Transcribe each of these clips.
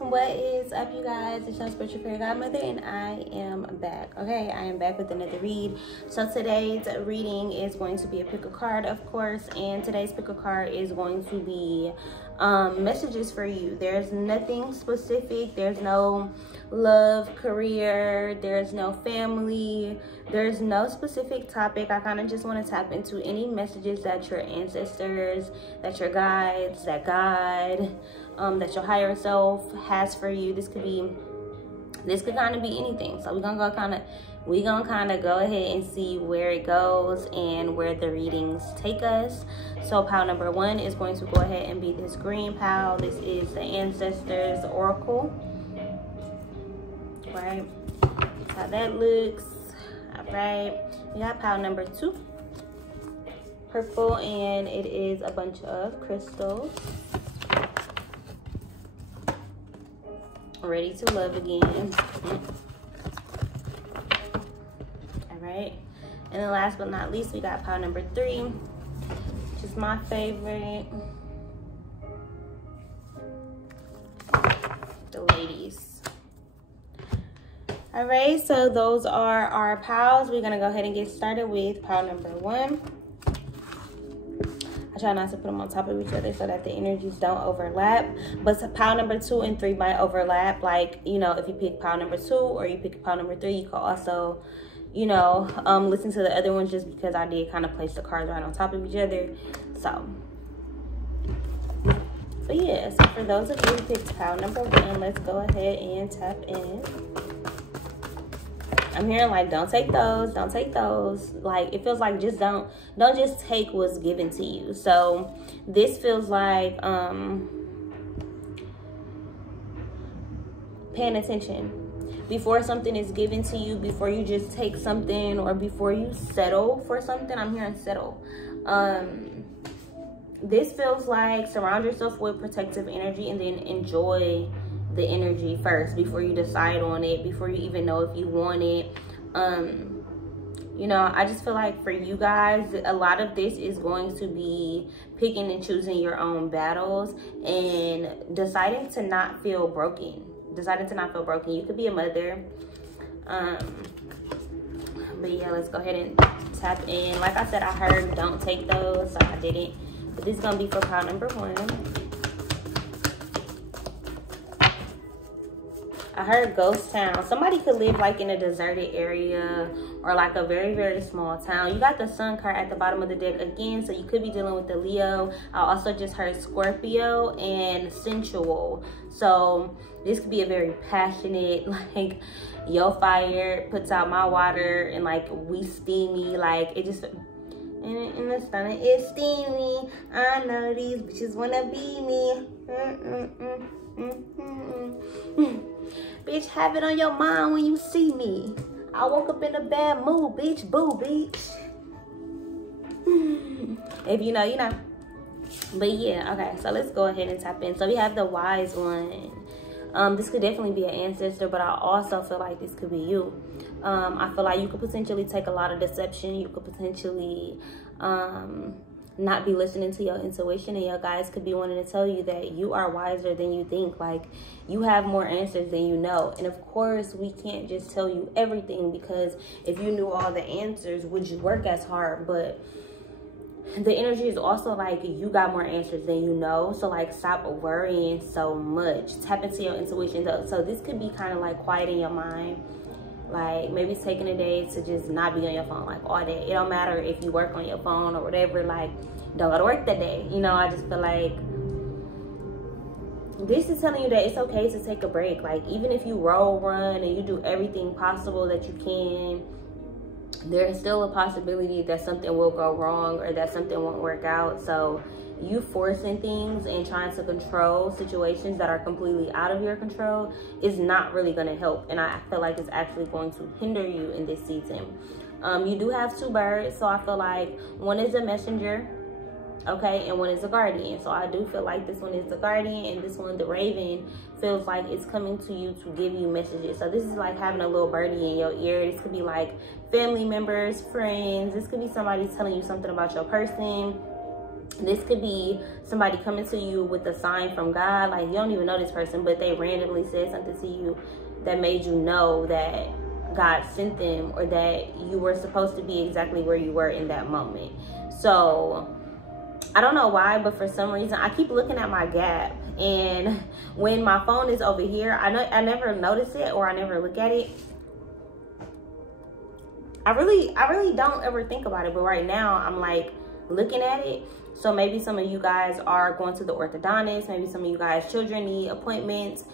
What is up, you guys? It's your spiritual fairy godmother, and I am back. Okay, I am back with another read. So today's reading is going to be a pick a card, of course, and today's pick a card is going to be messages for you. There's nothing specific. There's no love, career, there's no family, there's no specific topic. I kind of just want to tap into any messages that your ancestors, that your guides, that God, that your higher self has for you. This could kind of be anything. So we're gonna kind of go ahead and see where it goes and where the readings take us. So pile number 1 is going to go ahead and be this green pile. This is the Ancestors Oracle. Right, that's how that looks. All right, we got pile number 2, purple, and it is a bunch of crystals. Ready to love again. All right, and then last but not least, we got pile number 3, which is my favorite, the ladies. All right, so those are our piles. We're gonna go ahead and get started with pile number 1. I try not to put them on top of each other so that the energies don't overlap, but pile number 2 and 3 might overlap. Like, you know, if you pick pile number 2 or you pick pile number 3, you can also, you know, listen to the other ones, just because I did kind of place the cards right on top of each other. So, but yeah, so for those of you who picked pile number 1, let's go ahead and tap in. I'm hearing like, don't take those, don't take those. Like, it feels like just don't just take what's given to you. So this feels like paying attention before something is given to you, before you just take something, or before you settle for something. I'm hearing settle. This feels like surround yourself with protective energy and then enjoy the energy first before you decide on it, before you even know if you want it. You know, I just feel like for you guys, a lot of this is going to be picking and choosing your own battles and deciding to not feel broken. You could be a mother. But yeah, let's go ahead and tap in. Like I said, I heard don't take those, so I didn't. But this is gonna be for pile number 1. I heard ghost town. Somebody could live like in a deserted area or like a very, very small town. You got the sun card at the bottom of the deck again, so you could be dealing with the Leo. I also just heard Scorpio and sensual. So this could be a very passionate, like, your fire puts out my water, and like we steamy, like it just, in the sun it's steamy. I know these bitches wanna be me. Bitch, have it on your mind when you see me. I woke up in a bad mood, bitch. Boo, bitch. If you know, you know. But yeah, okay, so let's go ahead and tap in. So we have the wise one. This could definitely be an ancestor, but I also feel like this could be you. I feel like you could potentially take a lot of deception. You could potentially not be listening to your intuition, and your guides could be wanting to tell you that you are wiser than you think. Like, you have more answers than you know. And of course, we can't just tell you everything, because if you knew all the answers, would you work as hard? But the energy is also like, you got more answers than you know. So like, stop worrying so much. Tap into your intuition though. So this could be kind of like quieting your mind. Like, maybe taking a day to just not be on your phone like all day. It don't matter if you work on your phone or whatever, like, don't go to work that day. You know, I just feel like this is telling you that it's okay to take a break. Like, even if you roll run and you do everything possible that you can, there's still a possibility that something will go wrong or that something won't work out. So you forcing things and trying to control situations that are completely out of your control is not really going to help. And I feel like it's actually going to hinder you in this season. You do have 2 birds, so I feel like one is a messenger, okay, and one is a guardian. So I do feel like this one is the guardian, and this one, the raven, feels like it's coming to you to give you messages. So this is like having a little birdie in your ear. This could be like family members, friends. This could be somebody telling you something about your person. This could be somebody coming to you with a sign from God. Like, you don't even know this person, but they randomly said something to you that made you know that God sent them, or that you were supposed to be exactly where you were in that moment. So I don't know why, but for some reason I keep looking at my gap, and when my phone is over here, I never notice it, or I never look at it. I really don't ever think about it, but right now I'm like looking at it. So maybe some of you guys are going to the orthodontist. Maybe some of you guys' children need appointments.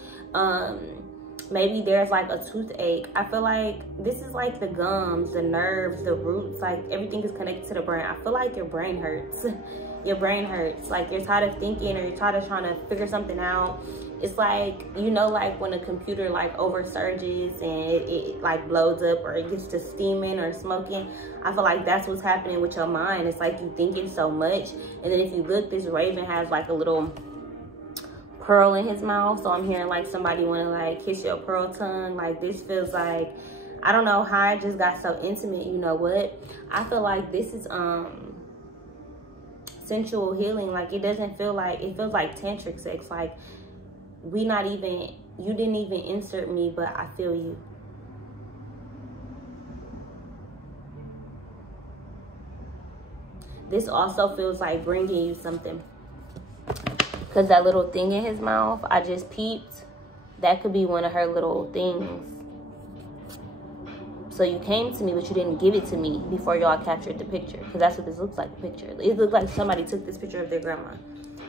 Maybe there's like a toothache. I feel like this is like the gums, the nerves, the roots, like everything is connected to the brain. I feel like your brain hurts. Your brain hurts. Like you're tired of thinking, or you're tired of trying to figure something out. It's like, you know, like when a computer like oversurges and it like blows up, or it gets to steaming or smoking. I feel like that's what's happening with your mind. It's like you thinking so much. And then if you look, this raven has like a little pearl in his mouth. So I'm hearing like somebody want to like kiss your pearl tongue. Like this feels like, I don't know how I just got so intimate. You know what? I feel like this is sensual healing. Like it doesn't feel like, it feels like tantric sex. Like we not even, you didn't even insert me, but I feel you. This also feels like bringing you something. Because that little thing in his mouth, I just peeped. That could be one of her little things. So you came to me, but you didn't give it to me before y'all captured the picture. Because that's what this looks like, a picture. It looked like somebody took this picture of their grandma.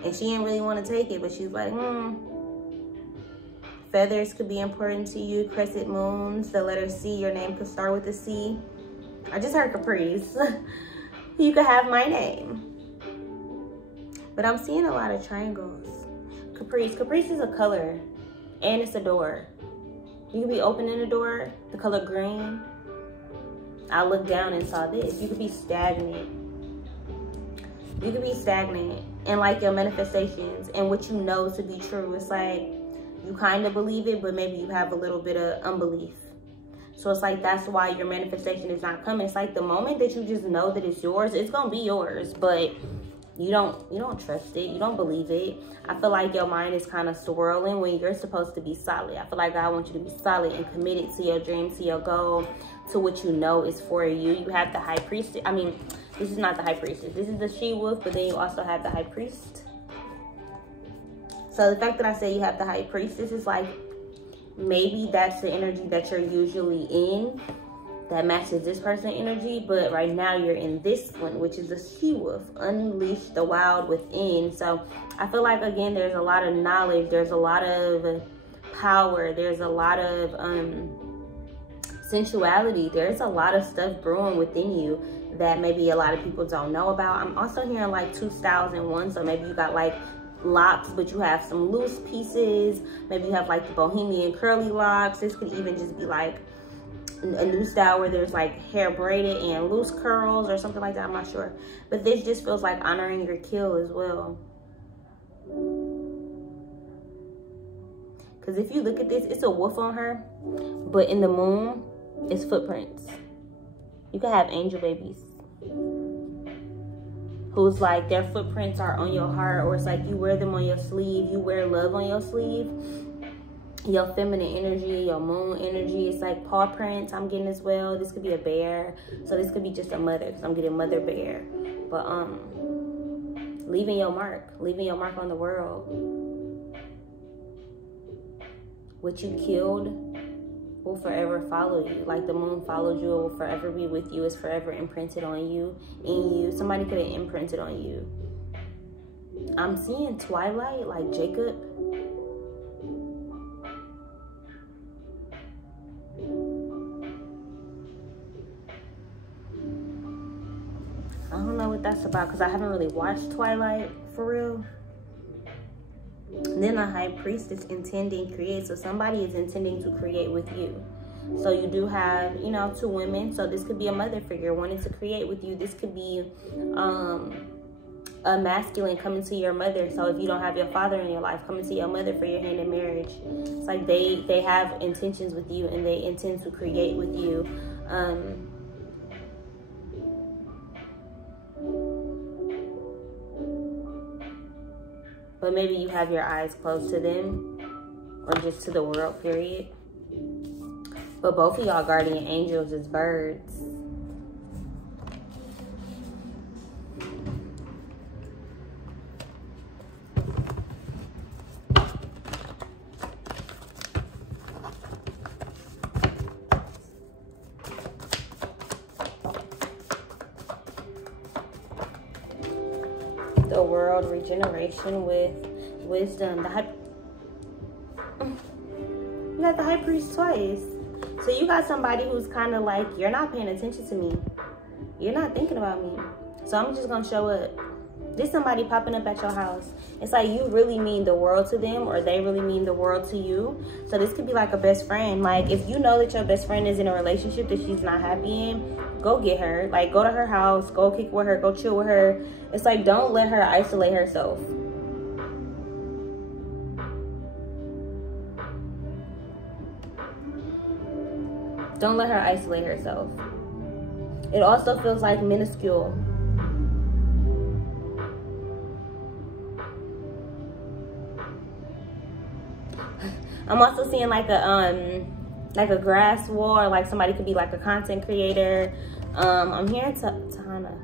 And she didn't really want to take it, but she's like, Feathers could be important to you. Crescent moons, the letter C, your name could start with a C. I just heard Caprice. You could have my name. But I'm seeing a lot of triangles. Caprice. Caprice is a color. And it's a door. You could be opening a door, the color green. I looked down and saw this. You could be stagnant. You could be stagnant in like your manifestations and what you know to be true. It's like you kind of believe it, but maybe you have a little bit of unbelief. So it's like that's why your manifestation is not coming. It's like the moment that you just know that it's yours, it's gonna be yours, but you don't trust it. You don't believe it. I feel like your mind is kind of swirling when you're supposed to be solid. I feel like God wants you to be solid and committed to your dream, to your goal, to what you know is for you. You have the high priest. I mean, this is not the high priestess. This is the she-wolf, but then you also have the high priest. So the fact that I say you have the high priestess is like, maybe that's the energy that you're usually in that matches this person's energy, but right now you're in this one, which is the she-wolf. Unleash the wild within. So I feel like, again, there's a lot of knowledge, there's a lot of power, there's a lot of sensuality, there's a lot of stuff brewing within you that maybe a lot of people don't know about. I'm also hearing like 2 styles in one. So maybe you got like locks, but you have some loose pieces. Maybe you have like the bohemian curly locks. This could even just be like a new style where there's like hair braided and loose curls or something like that. I'm not sure, but this just feels like honoring your kill as well. Because if you look at this, it's a wolf on her, but in the moon it's footprints. You could have angel babies who's like their footprints are on your heart, or it's like you wear them on your sleeve. You wear love on your sleeve. Your feminine energy, your moon energy. It's like paw prints I'm getting as well. This could be a bear. So this could be just a mother, because I'm getting mother bear. But leaving your mark on the world. What you killed will forever follow you. Like the moon followed you, it will forever be with you. It's forever imprinted on you, in you. Somebody could have imprinted on you. I'm seeing Twilight, like Jacob. I don't know what that's about, because I haven't really watched Twilight for real. And then the high priestess intending create. So somebody is intending to create with you. So you do have, you know, 2 women. So this could be a mother figure wanting to create with you. This could be a masculine coming to your mother. So if you don't have your father in your life, coming to your mother for your hand in marriage. It's like they have intentions with you, and they intend to create with you. But maybe you have your eyes closed to them, or just to the world, period. But both of y'all guardian angels is birds. The world, regeneration with wisdom. You got the high priest twice. So you got somebody who's kind of like, you're not paying attention to me. You're not thinking about me. So I'm just going to show up. There's somebody popping up at your house. It's like you really mean the world to them, or they really mean the world to you. So this could be like a best friend. Like if you know that your best friend is in a relationship that she's not happy in, go get her. Like go to her house, go kick with her, go chill with her. It's like, don't let her isolate herself. Don't let her isolate herself. It also feels like minuscule. I'm also seeing like a grass wall, or like somebody could be like a content creator. I'm hearing Tahana.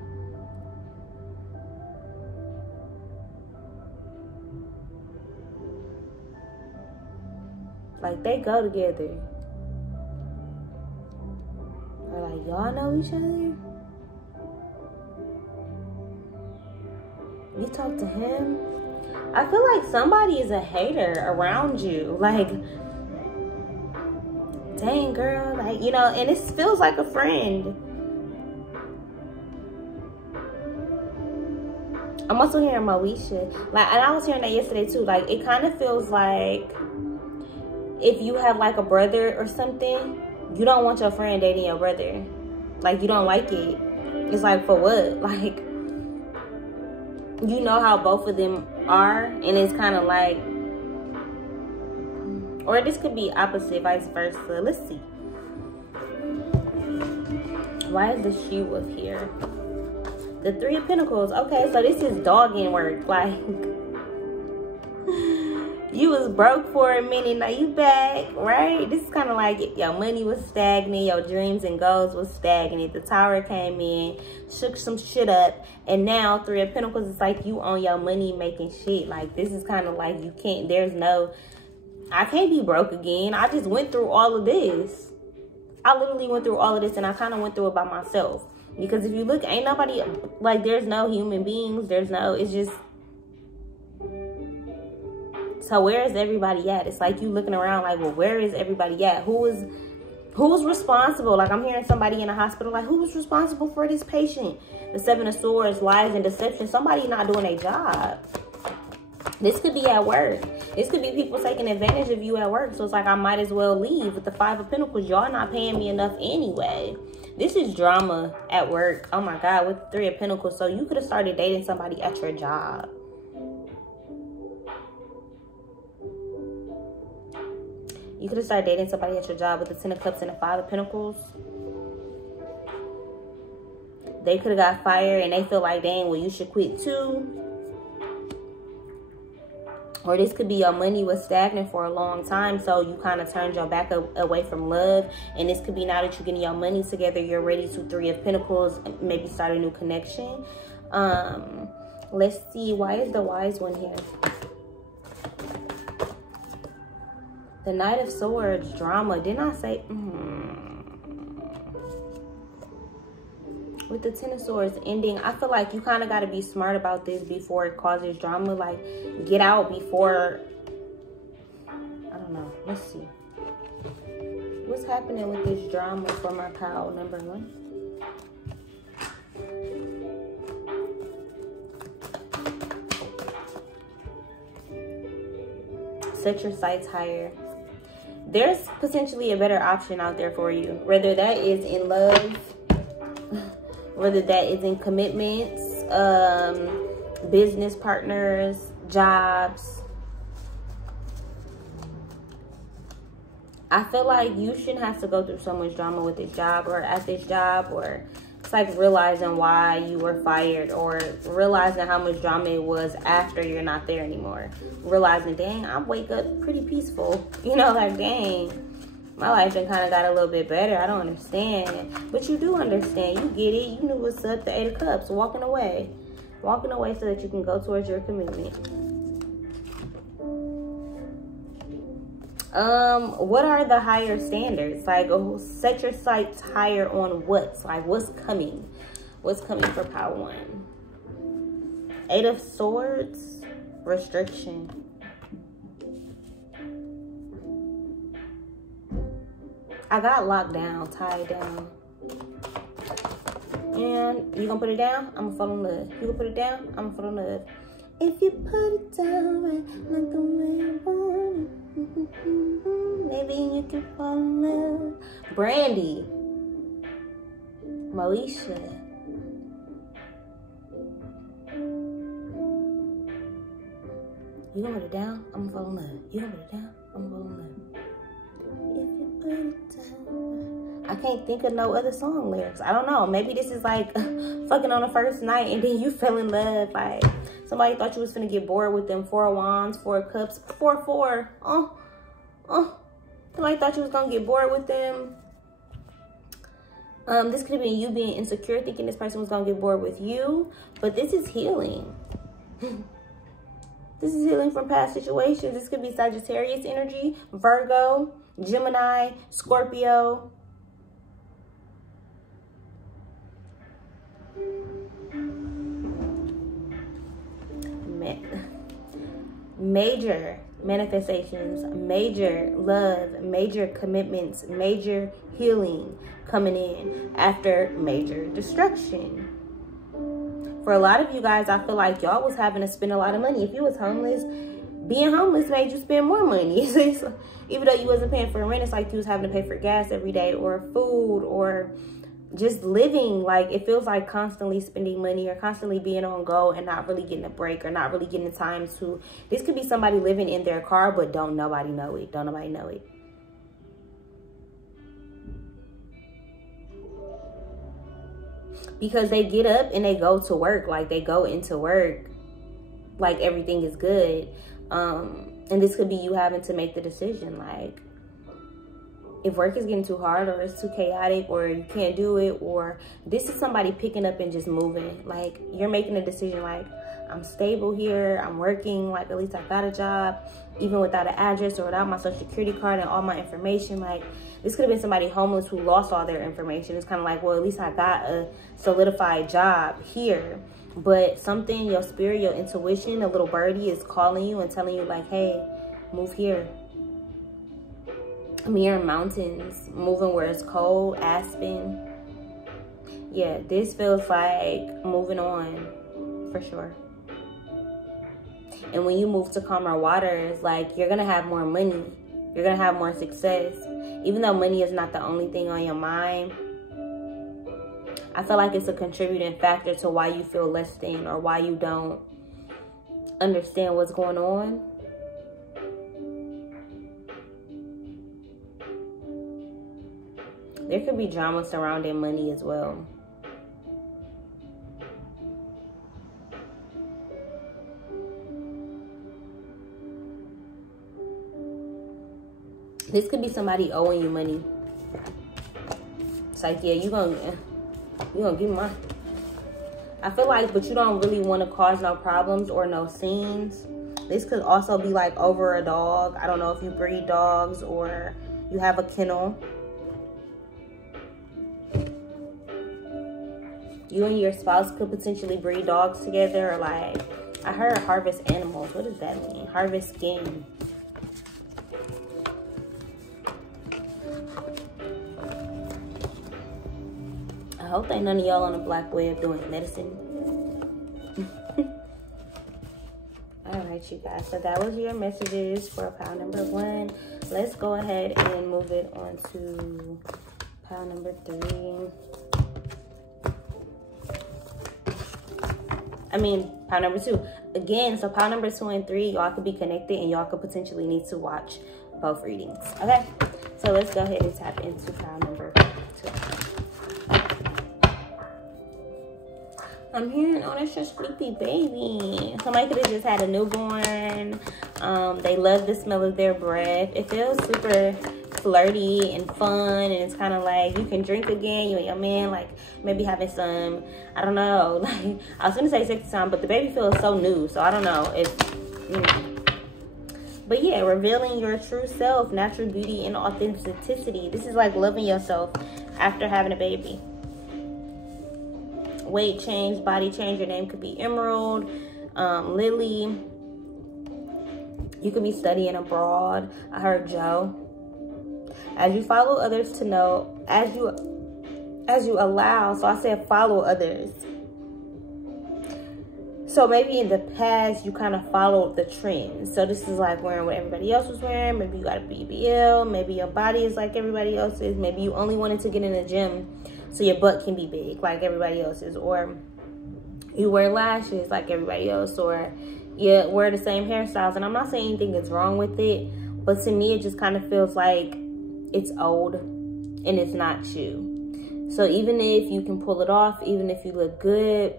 Like they go together. Or like y'all know each other. You talk to him. I feel like somebody is a hater around you. Like, dang girl, like, you know, and it feels like a friend. I'm also hearing Moesha. Like, and I was hearing that yesterday too. Like, it kind of feels like if you have like a brother or something, you don't want your friend dating your brother. Like, you don't like it. It's like, for what? Like, you know how both of them are, and it's kind of like, or this could be opposite, vice versa. Let's see. Why is the she-wolf here? The Three of Pentacles. Okay, so this is dogging work. Like, you was broke for a minute, now you back, right? This is kind of like your money was stagnant, your dreams and goals was stagnant. The Tower came in, shook some shit up, and now Three of Pentacles is like you on your money making shit. Like, this is kind of like you can't, I can't be broke again. I just went through all of this. I literally went through all of this, and I kind of went through it by myself. Because if you look, ain't nobody, like, there's no human beings, it's just, so where is everybody at? It's like you looking around like, well, where is everybody at? Who's responsible? Like, I'm hearing somebody in a hospital, like, who was responsible for this patient? The Seven of Swords, lies and deception. Somebody not doing their job. This could be at work. This could be people taking advantage of you at work. So it's like, I might as well leave. With the Five of Pentacles, y'all not paying me enough anyway. This is drama at work. Oh my God, with the Three of Pentacles. So you could have started dating somebody at your job. You could have started dating somebody at your job with the Ten of Cups and the Five of Pentacles. They could have got fired and they feel like, dang, well, you should quit too. Or this could be your money was stagnant for a long time, so you kind of turned your back away from love. And this could be now that you're getting your money together, you're ready to Three of Pentacles, maybe start a new connection. Let's see, why is the Wise One here? The Knight of Swords, drama. Didn't I say? With the Ten of Swords ending, I feel like you kind of got to be smart about this before it causes drama. Like, get out before, I don't know. Let's see. What's happening with this drama for my cow number 1? Set your sights higher. There's potentially a better option out there for you. Whether that is in love, whether that is in commitments, business partners, jobs. I feel like you shouldn't have to go through so much drama with this job or at this job, or like realizing why you were fired, or realizing how much drama it was after you're not there anymore. Realizing, dang, I wake up pretty peaceful. You know, like, dang, my life been kind of got a little bit better. I don't understand. But you do understand. You get it. You knew what's up. The 8 of Cups. Walking away. Walking away so that you can go towards your commitment. What are the higher standards? Like, set your sights higher on what's, like, what's coming. What's coming for Power 1? 8 of Swords. Restriction. I got locked down, tied down. And you gonna put it down? I'm gonna fall in love. You gonna put it down? I'm gonna fall in love. If you put it down right, like the way you want it, maybe you can fall in love. Brandy. Moesha. You gonna put it down? I'm gonna fall in love. You gonna put it down? I'm gonna fall in love. If you put it down. I can't think of no other song lyrics. I don't know. Maybe this is like fucking on the first night and then you fell in love. Like, somebody thought you was finna get bored with them 4 of Wands, 4 of Cups, 4-4. Somebody thought you was gonna get bored with them. This could have been you being insecure, thinking this person was gonna get bored with you. But this is healing. This is healing from past situations. This could be Sagittarius energy, Virgo, Gemini, Scorpio. Major manifestations, major love, major commitments, major healing coming in after major destruction. For a lot of you guys, I feel like y'all was having to spend a lot of money. If you was homeless, being homeless made you spend more money. Even though you wasn't paying for rent, it's like you was having to pay for gas every day, or food, or just living. Like, it feels like constantly spending money, or constantly being on go and not really getting a break, or not really getting time to. This could be somebody living in their car, but don't nobody know it. Don't nobody know it. Because they get up and they go to work, like they go into work like everything is good. And this could be you having to make the decision, like, if work is getting too hard, or it's too chaotic, or you can't do it, or this is somebody picking up and just moving. Like, you're making a decision, like, I'm stable here, I'm working, like, at least I got a job, even without an address or without my social security card and all my information. Like, this could have been somebody homeless who lost all their information. It's kind of like, well, at least I got a solidified job here. But something, your spirit, your intuition, a little birdie is calling you and telling you, like, hey, move here. Mirror Mountains, moving where it's cold, Aspen. Yeah, this feels like moving on for sure. And when you move to calmer waters, like, you're gonna have more money, you're gonna have more success. Even though money is not the only thing on your mind, I feel like it's a contributing factor to why you feel less than, or why you don't understand what's going on. There could be drama surrounding money as well. This could be somebody owing you money. It's like, yeah, you gonna give me mine. I feel like, but you don't really want to cause no problems or no scenes. This could also be like over a dog. I don't know if you breed dogs or you have a kennel. You and your spouse could potentially breed dogs together, or like, I heard harvest animals. What does that mean? Harvest skin. I hope ain't none of y'all on a black web doing medicine. Alright, you guys. So that was your messages for pile number 1. Let's go ahead and move it on to pile number 3. I mean, pile number 2. Again, so pile number 2 and 3, y'all could be connected, and y'all could potentially need to watch both readings. Okay? So let's go ahead and tap into pile number 2. I'm hearing, oh, that's your sleepy baby. Somebody could have just had a newborn. They love the smell of their breath. It feels super flirty and fun, and it's kind of like you can drink again, you and your man, like maybe having some, I don't know, like I was gonna say sexy time, but the baby feels so new, so I don't know. It's, you know. But yeah, revealing your true self, natural beauty, and authenticity. This is like loving yourself after having a baby. Weight change, body change. Your name could be Emerald, Lily. You could be studying abroad. I heard Joe. As you follow others to know, as you allow. So I said follow others. So maybe in the past, you kind of followed the trends. So this is like wearing what everybody else was wearing. Maybe you got a BBL. Maybe your body is like everybody else's. Maybe you only wanted to get in the gym so your butt can be big like everybody else's. Or you wear lashes like everybody else. Or you wear the same hairstyles. And I'm not saying anything is wrong with it. But to me, it just kind of feels like it's old and it's not you. So even if you can pull it off, even if you look good,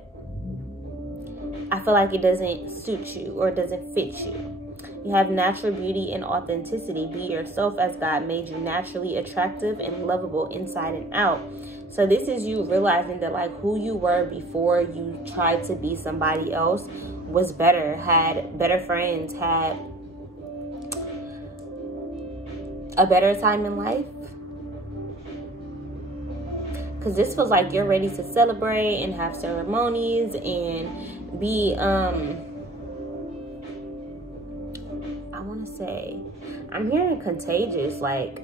I feel like it doesn't suit you or it doesn't fit you. You have natural beauty and authenticity. Be yourself as God made you, naturally attractive and lovable inside and out. So this is you realizing that like who you were before you tried to be somebody else was better, had better friends, had a better time in life. Because this feels like you're ready to celebrate and have ceremonies and be, I want to say, I'm hearing contagious, like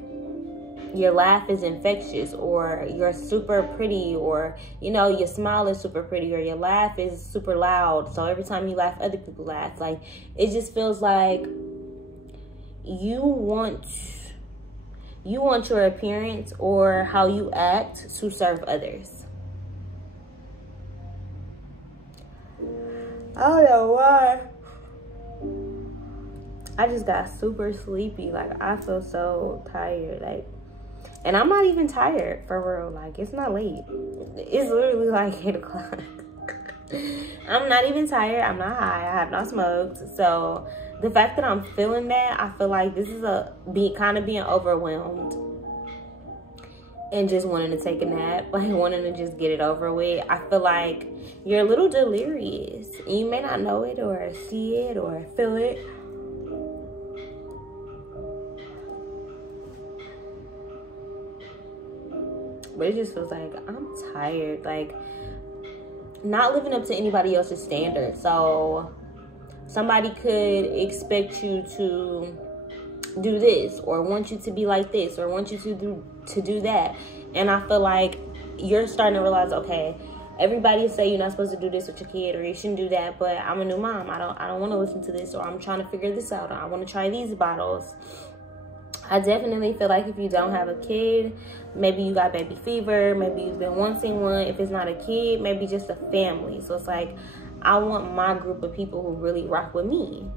your laugh is infectious, or you're super pretty, or, you know, your smile is super pretty, or your laugh is super loud. So every time you laugh, other people laugh. Like, it just feels like you want your appearance or how you act to serve others. I don't know why. I just got super sleepy. Like, I feel so tired. Like, and I'm not even tired, for real. Like, it's not late. It's literally like 8 o'clock. I'm not even tired. I'm not high. I have not smoked. So the fact that I'm feeling that, I feel like this is kind of being overwhelmed and just wanting to take a nap, like wanting to just get it over with. I feel like you're a little delirious. You may not know it or see it or feel it. But it just feels like I'm tired, like not living up to anybody else's standards. So somebody could expect you to do this, or want you to be like this, or want you to do that. And I feel like you're starting to realize, okay, everybody say you're not supposed to do this with your kid, or you shouldn't do that, but I'm a new mom. I don't want to listen to this, or I'm trying to figure this out, or I want to try these bottles. I definitely feel like if you don't have a kid, maybe you got baby fever, maybe you've been wanting one. If it's not a kid, maybe just a family. So it's like, I want my group of people who really rock with me.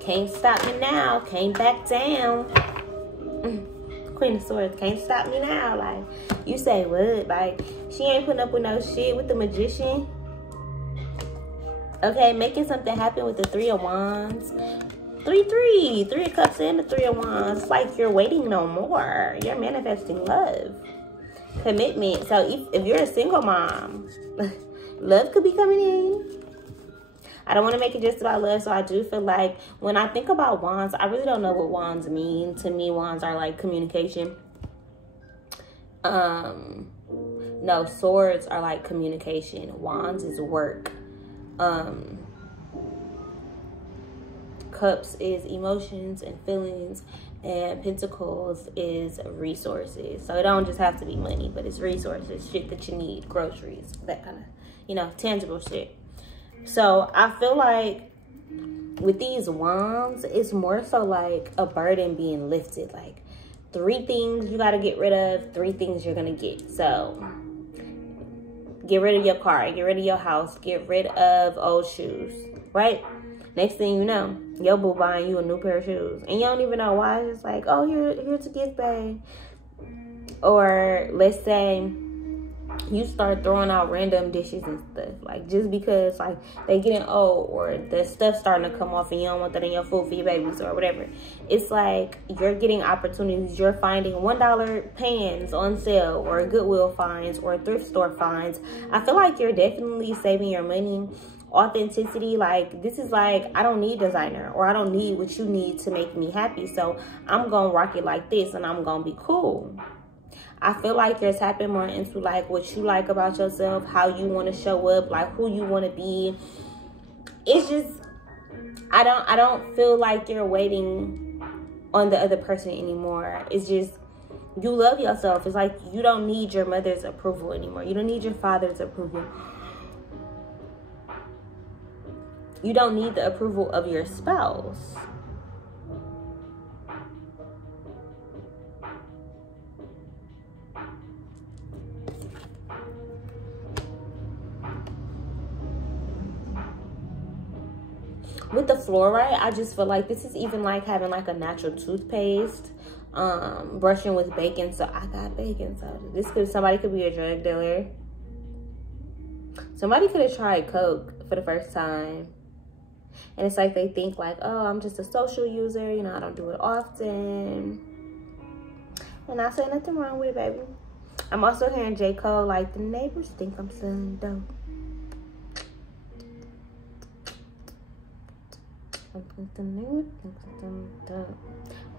Can't stop me now. Can't back down. Queen of Swords. Can't stop me now. Like, you say what? Like, she ain't putting up with no shit with the Magician. Okay, making something happen with the Three of Wands. 3 of Cups and the 3 of Wands. It's like you're waiting no more. You're manifesting love. Commitment. So if you're a single mom, love could be coming in. I don't want to make it just about love, so I do feel like when I think about wands, I really don't know what wands mean. To me, wands are like communication. No, swords are like communication. Wands is work. Cups is emotions and feelings, and pentacles is resources. So it don't just have to be money, but it's resources, shit that you need, groceries, that kind of, you know, tangible shit. So I feel like with these wands, it's more so like a burden being lifted. Like 3 things you got to get rid of, 3 things you're going to get. So get rid of your car, get rid of your house, get rid of old shoes, right? Next thing you know, your boo buying you a new pair of shoes. And you don't even know why. It's like, oh, here's a gift bag. Or let's say you start throwing out random dishes and stuff. Like, just because, like, they getting old or the stuff starting to come off and you don't want that in your food for your babies or whatever. It's like you're getting opportunities. You're finding $1 pans on sale or Goodwill finds or thrift store finds. I feel like you're definitely saving your money. Authenticity, like, this is like, I don't need designer, or I don't need what you need to make me happy, so I'm gonna rock it like this and I'm gonna be cool. I feel like you're tapping more into like what you like about yourself, how you want to show up, like who you want to be. It's just, I don't feel like you're waiting on the other person anymore. It's just, you love yourself. It's like you don't need your mother's approval anymore. You don't need your father's approval. You don't need the approval of your spouse. With the fluoride, I just feel like this is even like having like a natural toothpaste, brushing with baking soda. I got baking soda. Somebody could be a drug dealer. Somebody could have tried Coke for the first time. And it's like they think like, oh, I'm just a social user. You know, I don't do it often. And I say nothing wrong with it, baby. I'm also hearing J. Cole, like, the neighbors think I'm selling dope.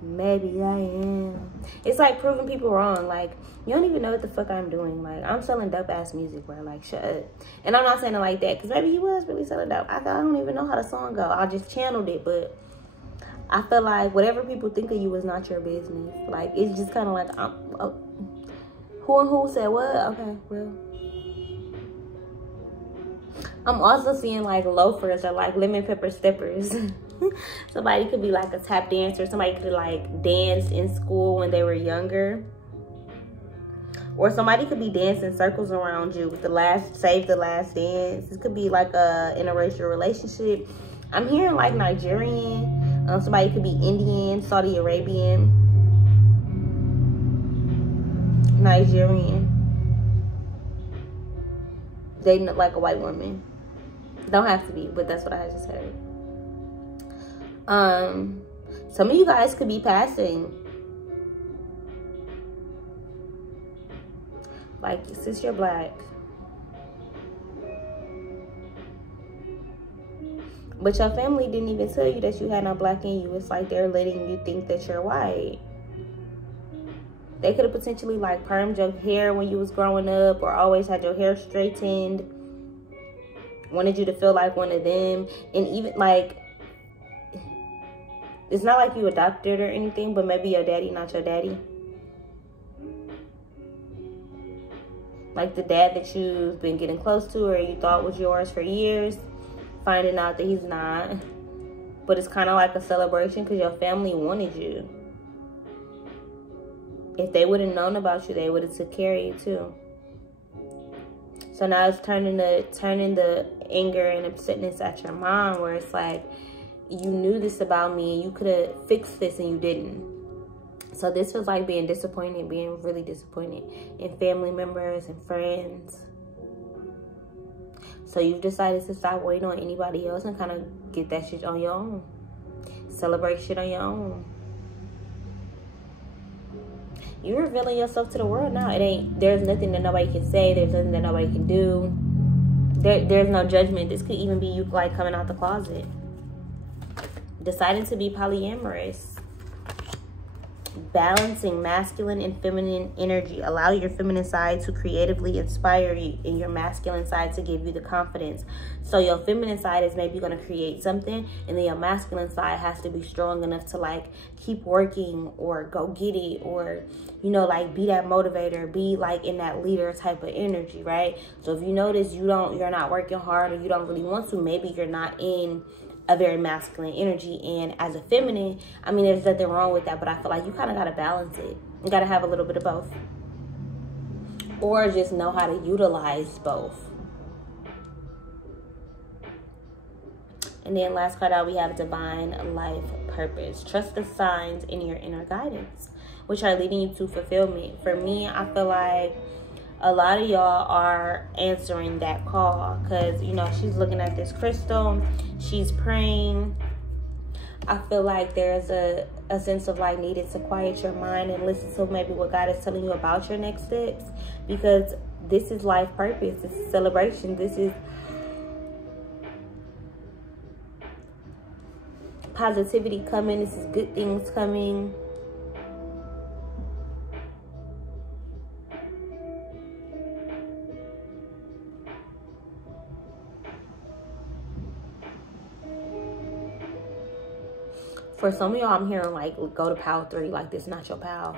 Maybe I am. It's like proving people wrong. Like, you don't even know what the fuck I'm doing. Like, I'm selling dope ass music, bro. Like, shut up. And I'm not saying it like that, because maybe he was really selling dope. I don't even know how the song go. I just channeled it, but I feel like whatever people think of you is not your business. Like, it's just kind of like, who and who said what? Okay, well. I'm also seeing like loafers or like lemon pepper steppers. Somebody could be like a tap dancer. Somebody could like dance in school when they were younger. Or somebody could be dancing circles around you with save the last dance. This could be like a interracial relationship. I'm hearing like Nigerian. Somebody could be Indian, Saudi Arabian, Nigerian. Dating like a white woman. Don't have to be, but that's what I just heard. Some of you guys could be passing. Like, since you're black. But your family didn't even tell you that you had no black in you. It's like they're letting you think that you're white. They could have potentially like permed your hair when you was growing up, or always had your hair straightened. Wanted you to feel like one of them. And even like, it's not like you adopted or anything, but maybe your daddy not your daddy. Like the dad that you've been getting close to or you thought was yours for years, finding out that he's not. But it's kind of like a celebration because your family wanted you. If they would have known about you, they would have took care of you too. So now it's turning the anger and upsetness at your mom, where it's like, you knew this about me and you could have fixed this and you didn't. So this feels like being disappointed, being really disappointed in family members and friends. So you've decided to stop waiting on anybody else and kind of get that shit on your own. Celebrate shit on your own. You're revealing yourself to the world now. There's nothing that nobody can say. There's nothing that nobody can do. There's no judgment. This could even be you like coming out the closet. Deciding to be polyamorous. Balancing masculine and feminine energy. Allow your feminine side to creatively inspire you and your masculine side to give you the confidence. So your feminine side is maybe going to create something, and then your masculine side has to be strong enough to like keep working or go get it, or, you know, like be that motivator, be like in that leader type of energy, right? So if you notice you're not working hard or you don't really want to, maybe you're not in a very masculine energy. And as a feminine, I mean, there's nothing wrong with that, but I feel like you kind of got to balance it. You got to have a little bit of both. Or just know how to utilize both. And then last card out, we have divine life purpose. Trust the signs in your inner guidance, which are leading you to fulfillment. For me, I feel like a lot of y'all are answering that call because, you know, she's looking at this crystal. She's praying. I feel like there's a sense of like needed to quiet your mind and listen to maybe what God is telling you about your next steps, because this is life purpose. This is celebration. This is positivity coming. This is good things coming. For some of y'all, I'm hearing like go to pile 3, like this not your pile.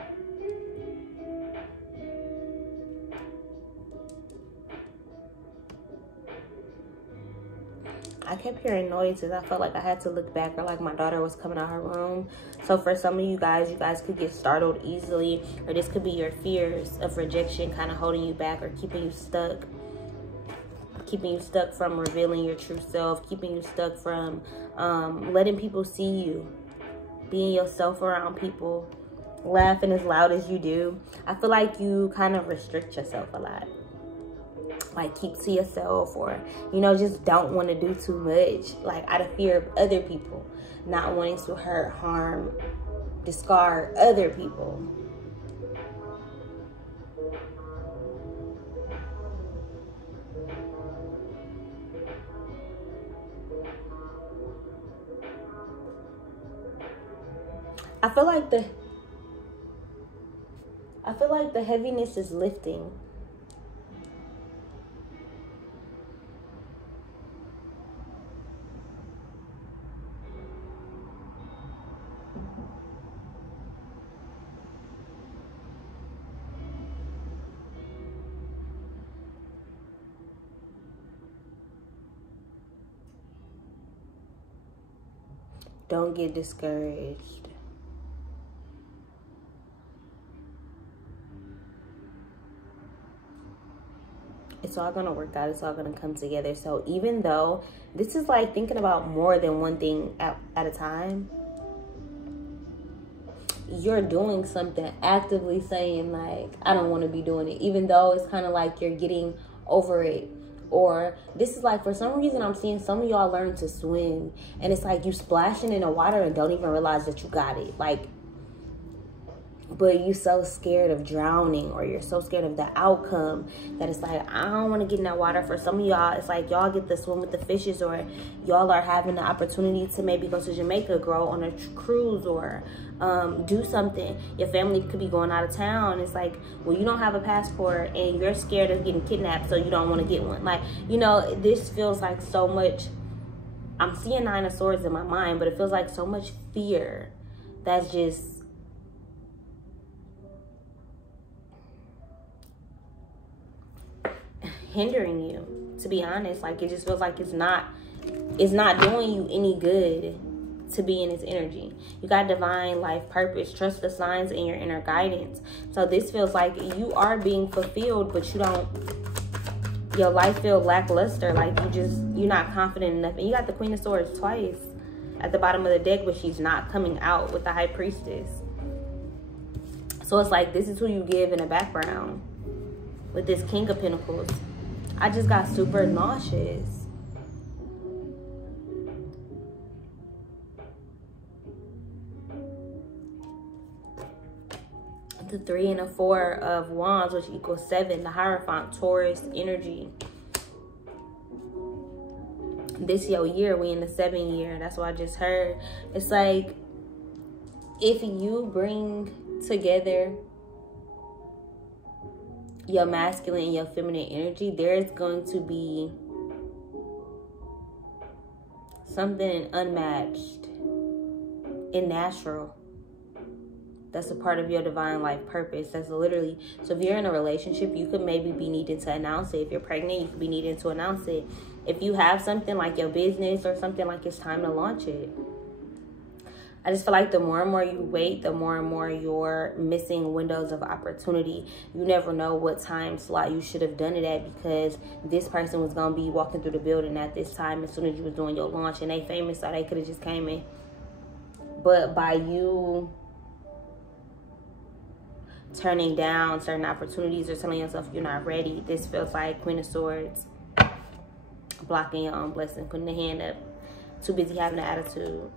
I kept hearing noises. I felt like I had to look back, or like my daughter was coming out her room. So for some of you guys could get startled easily, or this could be your fears of rejection kind of holding you back or keeping you stuck. Keeping you stuck from revealing your true self, keeping you stuck from letting people see you, being yourself around people, laughing as loud as you do. I feel like you kind of restrict yourself a lot. Like keep to yourself, or, you know, just don't want to do too much, like out of fear of other people, not wanting to hurt, harm, discard other people. I feel like the heaviness is lifting. Don't get discouraged. It's all going to work out. It's all going to come together. So even though this is like thinking about more than one thing at a time, you're doing something, actively saying like, I don't want to be doing it, even though it's kind of like you're getting over it. Or this is like, for some reason, I'm seeing some of y'all learn to swim, and it's like you splashing in the water and don't even realize that you got it. Like, but you're so scared of drowning, or you're so scared of the outcome that it's like, I don't want to get in that water. For some of y'all, it's like y'all get to swim with the fishes, or y'all are having the opportunity to maybe go to Jamaica, grow on a cruise, or do something. Your family could be going out of town. It's like, well, you don't have a passport and you're scared of getting kidnapped, so you don't want to get one. Like, you know, this feels like so much. I'm seeing 9 of Swords in my mind, but it feels like so much fear that's just hindering you, to be honest. Like, it just feels like it's not doing you any good to be in this energy. You got divine life purpose. Trust the signs in your inner guidance. So this feels like you are being fulfilled, but your life feels lackluster. Like you're not confident enough. And you got the Queen of Swords twice at the bottom of the deck, but she's not coming out with the High Priestess. So it's like, this is who you give in the background with this King of Pentacles. I just got super nauseous. The 3 and a 4 of Wands, which equals 7. The Hierophant, Taurus energy. This your year. We in the 7th year. That's what I just heard. It's like, if you bring together your masculine and your feminine energy, there's going to be something unmatched and natural. That's a part of your divine life purpose. That's literally, so if you're in a relationship, you could maybe be needing to announce it. If you're pregnant, you could be needing to announce it. If you have something like your business or something, like it's time to launch it. I just feel like the more and more you wait, the more and more you're missing windows of opportunity. You never know what time slot you should have done it at, because this person was going to be walking through the building at this time as soon as you was doing your launch, and they famous, so they could have just came in. But by you turning down certain opportunities or telling yourself you're not ready, this feels like Queen of Swords, blocking your own blessing, putting the hand up, too busy having an attitude.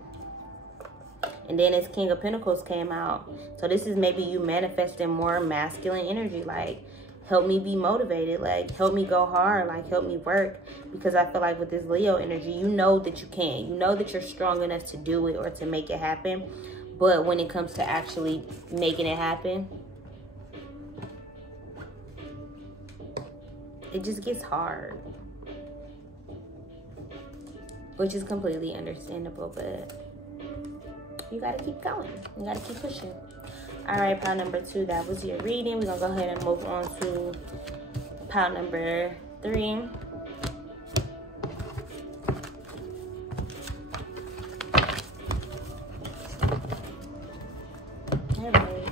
And then as King of Pentacles came out, so this is maybe you manifesting more masculine energy, like help me be motivated, like help me go hard, like help me work. Because I feel like with this Leo energy, you know that you can, you know that you're strong enough to do it or to make it happen. But when it comes to actually making it happen, it just gets hard, which is completely understandable, but you gotta keep going. You gotta keep pushing. All right, pile number 2, that was your reading. We're gonna go ahead and move on to pile number 3. All right.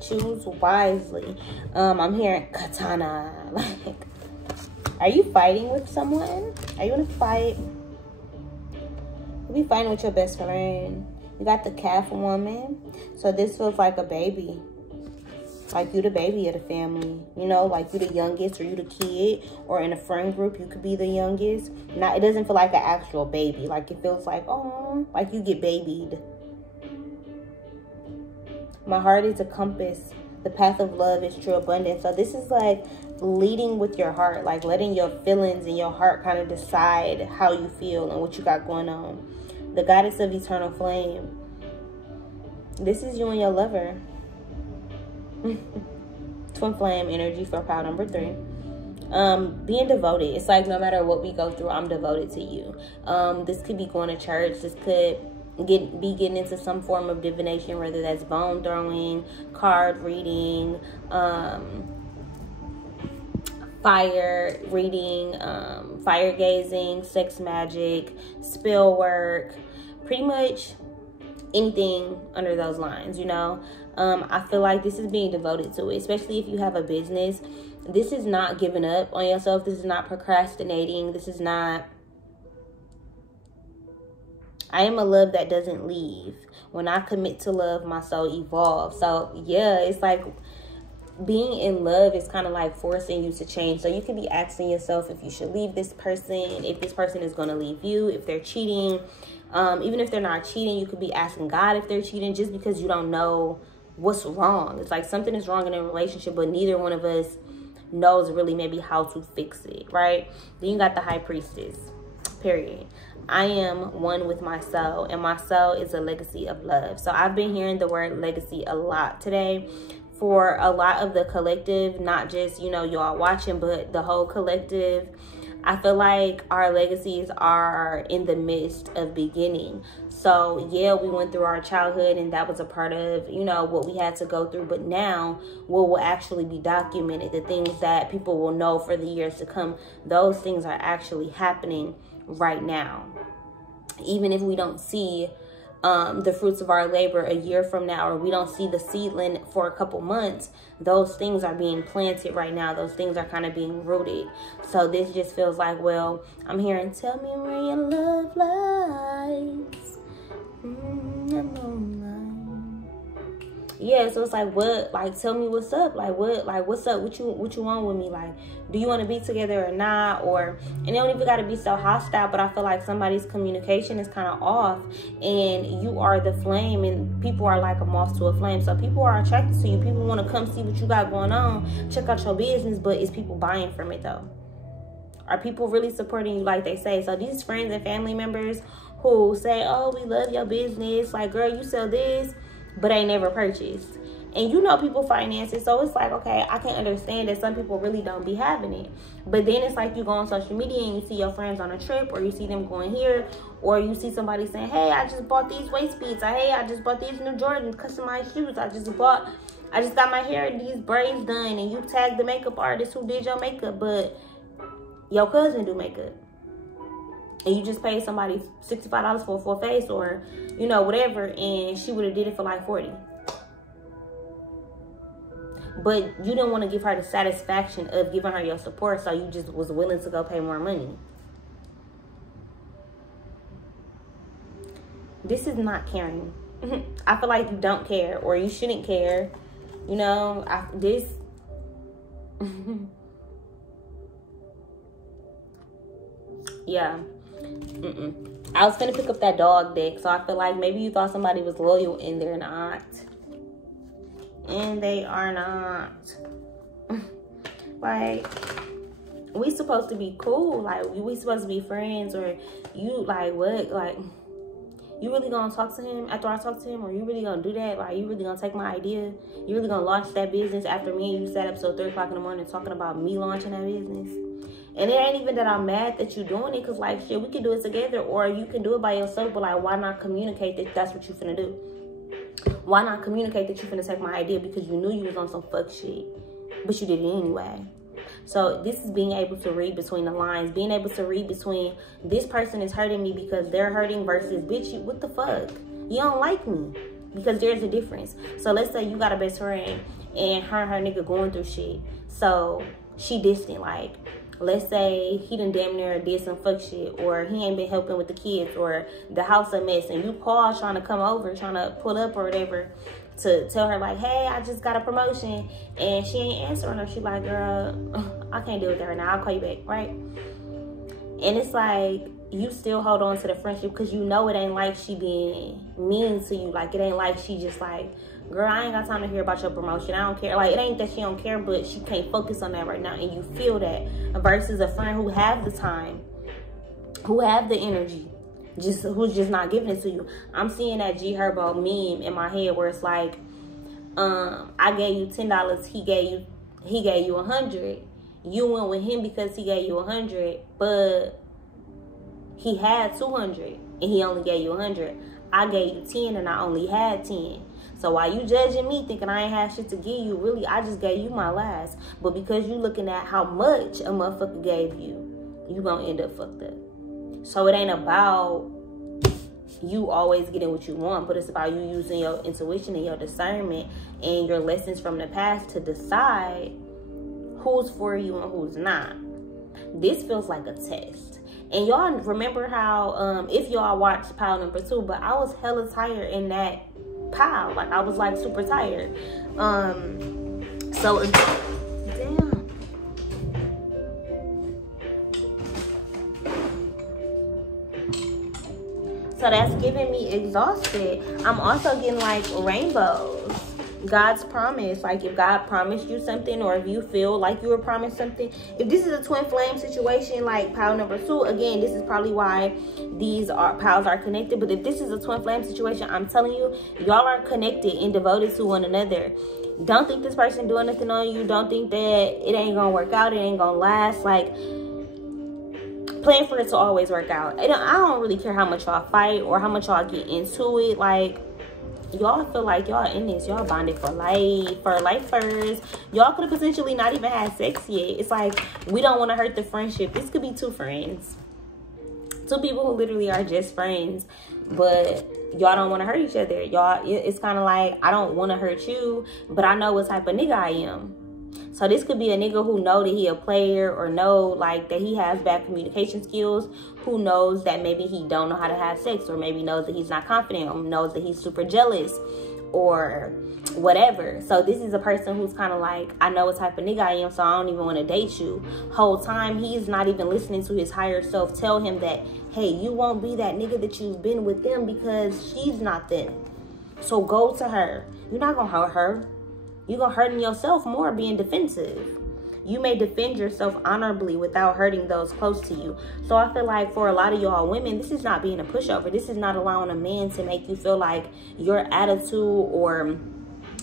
Choose wisely. I'm hearing katana, like, are you fighting with someone? Are you in a fight? You'll be fighting with your best friend. You got the calf woman. So this feels like a baby. Like you the baby of the family. You know, like you the youngest or you the kid. Or in a friend group, you could be the youngest. Now, it doesn't feel like an actual baby. Like it feels like, oh, like you get babied. My heart is a compass. The path of love is true abundance. So this is like leading with your heart, like letting your feelings and your heart kind of decide how you feel and what you got going on. The goddess of eternal flame. This is you and your lover. Twin flame energy for pile number 3. Being devoted. It's like no matter what we go through, I'm devoted to you. This could be going to church. This could be getting into some form of divination, whether that's bone throwing, card reading, fire reading, fire gazing, sex magic, spell work, pretty much anything under those lines, you know. I feel like this is being devoted to it, especially if you have a business. This is not giving up on yourself. This is not procrastinating. This is not, I am a love that doesn't leave. When I commit to love, my soul evolves. So yeah, it's like being in love is kind of like forcing you to change. So you could be asking yourself if you should leave this person, if this person is going to leave you, if they're cheating. Even if they're not cheating, you could be asking God if they're cheating, just because you don't know what's wrong. It's like something is wrong in a relationship, but neither one of us knows really maybe how to fix it, right? Then you got the High Priestess, period. I am one with my soul, and my soul is a legacy of love. So I've been hearing the word legacy a lot today for a lot of the collective, not just, you know, y'all watching, but the whole collective. I feel like our legacies are in the midst of beginning. So yeah, we went through our childhood and that was a part of, you know, what we had to go through. But now what will actually be documented, the things that people will know for the years to come, those things are actually happening right now. Even if we don't see the fruits of our labor a year from now, or we don't see the seedling for a couple months, those things are being planted right now. Those things are kind of being rooted. So this just feels like, well, I'm hearing, tell me where your love lies. Yeah, so it's like, what, like, tell me what's up, like, what's up, what you want with me, like, do you want to be together or not? Or, and it don't even got to be so hostile, but I feel like somebody's communication is kind of off, and you are the flame, and people are like a moth to a flame, so people are attracted to you. People want to come see what you got going on, check out your business, but is people buying from it though? Are people really supporting you like they say? So these friends and family members who say, oh, we love your business, like, girl, you sell this, but ain't never purchased. And you know people finances, so it's like, okay, I can understand that some people really don't be having it. But then it's like you go on social media and you see your friends on a trip, or you see them going here, or you see somebody saying, hey, I just bought these waist beads, hey, I just bought these new Jordan customized shoes, I just got my hair and these braids done, and you tag the makeup artist who did your makeup, but your cousin do makeup. And you just paid somebody $65 for a full face, or, you know, whatever, and she would have did it for like $40. But you didn't want to give her the satisfaction of giving her your support, so you just was willing to go pay more money. This is not caring. I feel like you don't care, or you shouldn't care. You know, yeah. I was finna pick up that dog deck, so I feel like maybe you thought somebody was loyal and they're not. And they are not. Like, we supposed to be cool. Like, we supposed to be friends, or you, like, what? Like, you really gonna talk to him after I talk to him? Or you really gonna do that? Like, you really gonna take my idea? You really gonna launch that business after me and you sat up till 3 o'clock in the morning talking about me launching that business? And it ain't even that I'm mad that you're doing it, because, like, shit, we can do it together, or you can do it by yourself. But, like, why not communicate that that's what you finna do? Why not communicate that you finna take my idea because you knew you was on some fuck shit, but you did it anyway? So this is being able to read between the lines, being able to read between this person is hurting me because they're hurting versus, bitch, what the fuck? You don't like me, because there's a difference. So let's say you got a best friend and her nigga going through shit. So she distant, like, let's say he done damn near did some fuck shit, or he ain't been helping with the kids, or the house a mess, and you call trying to come over, trying to pull up or whatever, to tell her like, hey, I just got a promotion, and she ain't answering her. She like, girl, I can't deal with that right now, I'll call you back, right? And it's like, you still hold on to the friendship because you know it ain't like she being mean to you. Like, it ain't like she just like, girl, I ain't got time to hear about your promotion, I don't care. Like, it ain't that she don't care, but she can't focus on that right now, and you feel that. Versus a friend who have the time, who have the energy, who's just not giving it to you. I'm seeing that G Herbo meme in my head where it's like, I gave you $10, he gave you 100. You went with him because he gave you 100, but he had 200 and he only gave you 100. I gave you 10 and I only had 10. So while you judging me thinking I ain't have shit to give you, really I just gave you my last. But because you looking at how much a motherfucker gave you, you gonna end up fucked up. So it ain't about you always getting what you want, but it's about you using your intuition and your discernment and your lessons from the past to decide who's for you and who's not. This feels like a test. And y'all remember how, if y'all watched pile number 2, but I was hella tired in that pile. Like, I was like super tired. So damn. So that's giving me exhausted. I'm also getting like rainbows. God's promise. Like, if God promised you something, or if you feel like you were promised something, if this is a twin flame situation like pile number 2, again, this is probably why these piles are connected. But if this is a twin flame situation, I'm telling you, y'all are connected and devoted to one another. Don't think this person doing nothing on you. Don't think that it ain't gonna work out, it ain't gonna last. Like, plan for it to always work out. I don't really care how much y'all fight or how much y'all get into it. Like, y'all feel like y'all in this, y'all bonded for lifers. Y'all could have potentially not even had sex yet. It's like, we don't want to hurt the friendship. This could be 2 friends, 2 people who literally are just friends, but y'all don't want to hurt each other. Y'all, it's kind of like, I don't want to hurt you, but I know what type of nigga I am. So this could be a nigga who know that he a player, or know like that he has bad communication skills, who knows that maybe he don't know how to have sex, or maybe knows that he's not confident, or knows that he's super jealous, or whatever. So this is a person who's kind of like, I know what type of nigga I am, so I don't even want to date you. Whole time he's not even listening to his higher self tell him that, hey, you won't be that nigga that you've been with them because she's not them. So go to her. You're not gonna hurt her. You're gonna hurt yourself more being defensive. You may defend yourself honorably without hurting those close to you. So I feel like for a lot of y'all women, this is not being a pushover. This is not allowing a man to make you feel like your attitude or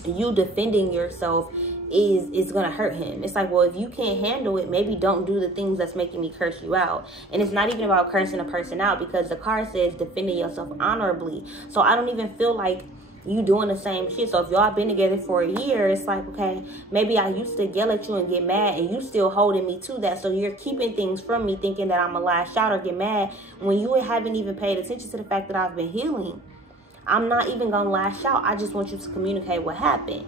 you defending yourself is gonna hurt him. It's like, well, if you can't handle it, maybe don't do the things that's making me curse you out. And it's not even about cursing a person out, because the card says defending yourself honorably. So I don't even feel like you doing the same shit. So if y'all been together for a year, it's like, okay, maybe I used to yell at you and get mad, and you still holding me to that. So you're keeping things from me, thinking that I'm gonna lash out or get mad when you haven't even paid attention to the fact that I've been healing. I'm not even gonna lash out. I just want you to communicate what happened.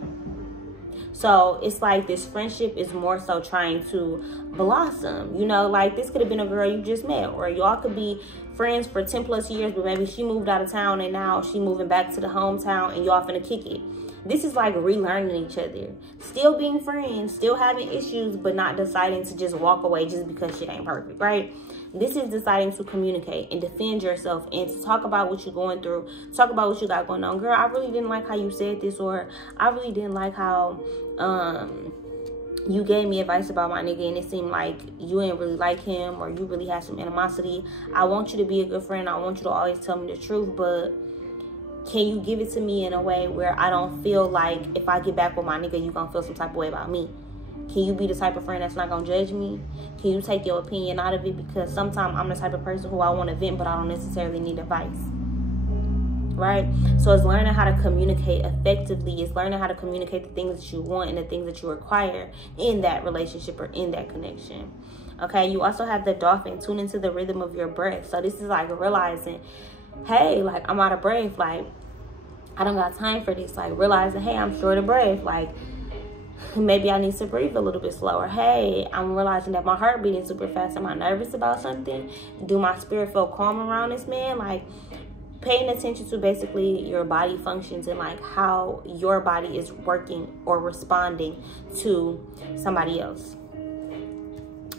So it's like this friendship is more so trying to blossom. You know, like this could have been a girl you just met, or y'all could be friends for 10 plus years, but maybe she moved out of town and now she moving back to the hometown and y'all finna kick it. This is like relearning each other. Still being friends, still having issues, but not deciding to just walk away just because shit ain't perfect, right? This is deciding to communicate and defend yourself and to talk about what you're going through. Talk about what you got going on. Girl, I really didn't like how you said this, or I really didn't like how you gave me advice about my nigga and it seemed like you ain't really like him, or you really had some animosity. I want you to be a good friend. I want you to always tell me the truth, but can you give it to me in a way where I don't feel like if I get back with my nigga, you gonna feel some type of way about me? Can you be the type of friend that's not gonna judge me? Can you take your opinion out of it? Because sometimes I'm the type of person who I want to vent, but I don't necessarily need advice. Right? So it's learning how to communicate effectively. It's learning how to communicate the things that you want and the things that you require in that relationship or in that connection. Okay, you also have the dolphin. Tune into the rhythm of your breath. So this is like realizing, hey, like I'm out of breath. Like I don't got time for this. Like realizing, hey, I'm short of breath. Like maybe I need to breathe a little bit slower. Hey, I'm realizing that my heart beating super fast. Am I nervous about something? Do my spirit feel calm around this man? Like paying attention to basically your body functions and like how your body is working or responding to somebody else.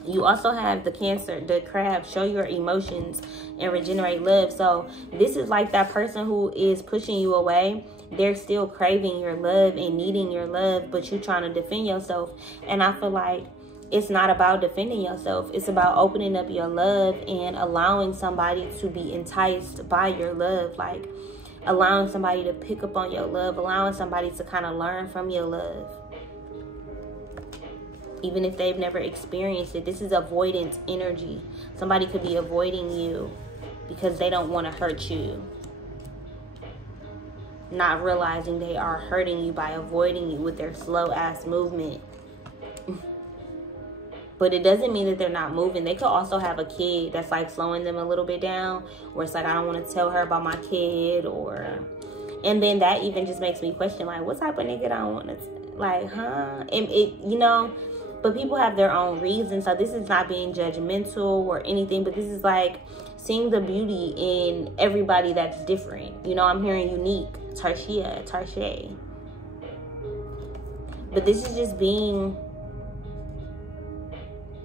You also have the Cancer, the crab. Show your emotions and regenerate love. So this is like that person who is pushing you away. They're still craving your love and needing your love, but you're trying to defend yourself. And I feel like it's not about defending yourself. It's about opening up your love and allowing somebody to be enticed by your love. Like allowing somebody to pick up on your love, allowing somebody to kind of learn from your love. Even if they've never experienced it. This is avoidance energy. Somebody could be avoiding you because they don't want to hurt you, not realizing they are hurting you by avoiding you with their slow ass movement. But it doesn't mean that they're not moving. They could also have a kid that's like slowing them a little bit down, where it's like, I don't want to tell her about my kid, or, and then that even just makes me question, like, what type of nigga I don't want to, like, huh? And it, you know, but people have their own reasons. So this is not being judgmental or anything, but this is like seeing the beauty in everybody that's different. You know, I'm hearing unique, Tarsha. But this is just being,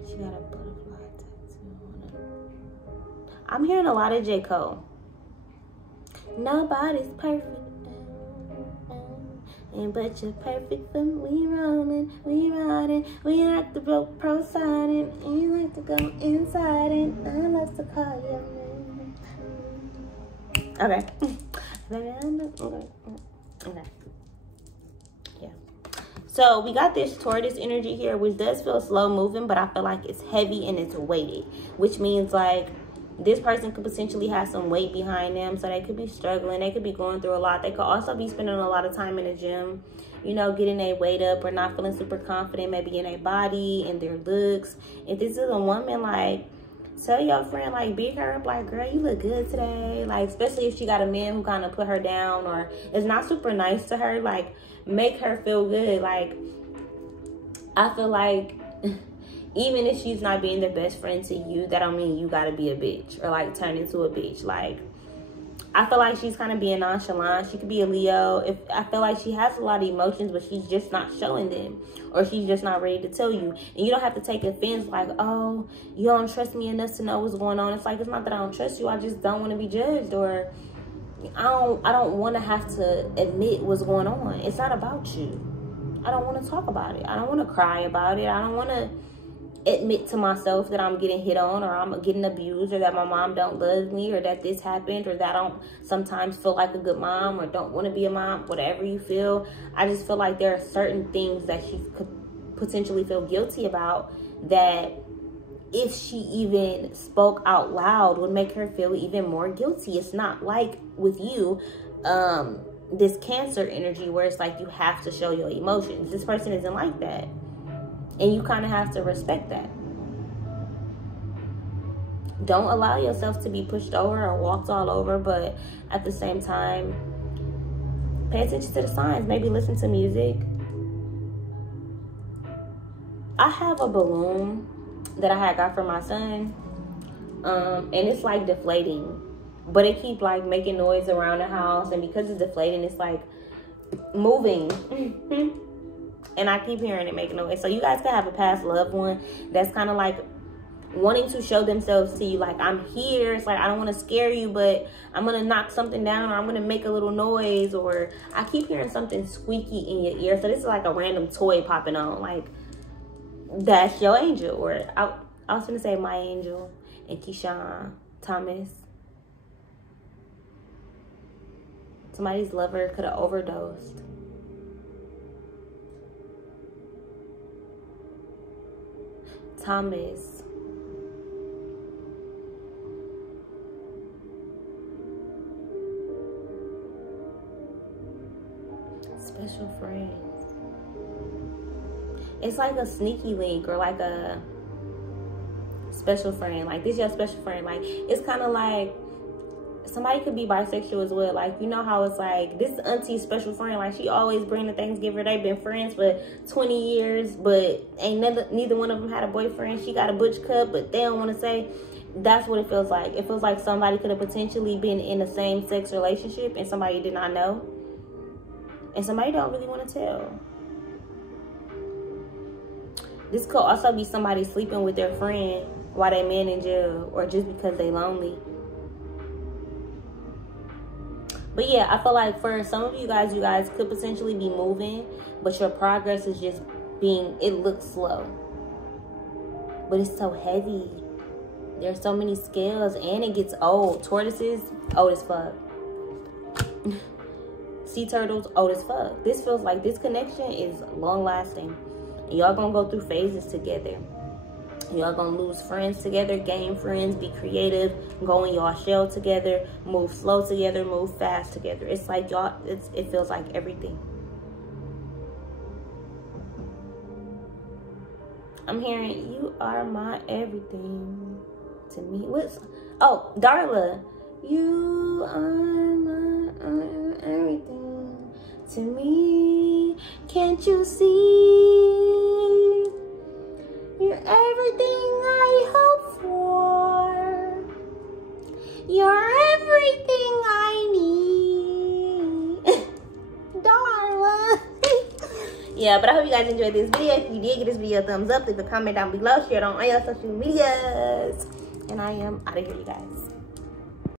she got a butterfly tattoo on her. I'm hearing a lot of J. Cole. Nobody's perfect. But you're perfect for me. We rolling, we riding, we like to go pro-siding, and you like to go inside, and I love to call your name. Okay. Okay. Yeah. So we got this Taurus energy here, which does feel slow moving, but I feel like it's heavy and it's weighted, which means like this person could potentially have some weight behind them. So they could be struggling. They could be going through a lot. They could also be spending a lot of time in the gym, you know, getting their weight up or not feeling super confident, maybe in their body and their looks. If this is a woman, like, tell your friend, like, beat her up, like, girl, you look good today. Like, especially if she got a man who kind of put her down or is not super nice to her, like, make her feel good. Like, I feel like even if she's not being the best friend to you, that don't mean you gotta be a bitch or like turn into a bitch. Like, I feel like she's kind of being nonchalant. She could be a Leo. If I feel like she has a lot of emotions, but she's just not showing them, or she's just not ready to tell you. And you don't have to take offense like, oh, you don't trust me enough to know what's going on. It's like, it's not that I don't trust you. I just don't want to be judged, or I don't want to have to admit what's going on. It's not about you. I don't want to talk about it. I don't want to cry about it. I don't want to admit to myself that I'm getting hit on, or I'm getting abused, or that my mom don't love me, or that this happened, or that I don't sometimes feel like a good mom, or don't want to be a mom, whatever you feel. I just feel like there are certain things that she could potentially feel guilty about, that if she even spoke out loud would make her feel even more guilty. It's not like with you, this Cancer energy, where it's like you have to show your emotions. This person isn't like that. And you kind of have to respect that. Don't allow yourself to be pushed over or walked all over, but at the same time, pay attention to the signs. Maybe listen to music. I have a balloon that I had got for my son, and it's like deflating, but it keep like making noise around the house, and because it's deflating, it's like moving. And I keep hearing it making noise. So you guys could have a past loved one that's kind of like wanting to show themselves to you, like, I'm here. It's like, I don't want to scare you, but I'm going to knock something down, or I'm going to make a little noise, or I keep hearing something squeaky in your ear. So this is like a random toy popping on, like, that's your angel. Or I was going to say my angel and Keyshawn Thomas. Somebody's lover could have overdosed. Thomas. Special friend. It's like a sneaky link, or like a special friend. Like, this is your special friend. Like, it's kind of like somebody could be bisexual as well. Like, you know how it's like, this auntie's special friend, like, she always bring the Thanksgiving. They've been friends for 20 years, but ain't neither one of them had a boyfriend. She got a butch cut, but they don't want to say. That's what it feels like. It feels like somebody could have potentially been in a same-sex relationship, and somebody did not know, and somebody don't really want to tell. This could also be somebody sleeping with their friend while they man in jail, or just because they lonely. But yeah, I feel like for some of you guys could potentially be moving, but your progress is just it looks slow. But it's so heavy. There's so many scales, and it gets old. Tortoises, old as fuck. Sea turtles, old as fuck. This feels like this connection is long lasting. And y'all gonna go through phases together. Y'all gonna lose friends together, gain friends, be creative, go in y'all shell together, move slow together, move fast together. It's like y'all, it feels like everything. I'm hearing, you are my everything to me. Oh, Darla. You are my everything to me. Can't you see? You're everything I hope for. You're everything I need. Darla. Yeah, but I hope you guys enjoyed this video. If you did, give this video a thumbs up. Leave a comment down below. Share it on all your social medias. And I am out of here, you guys.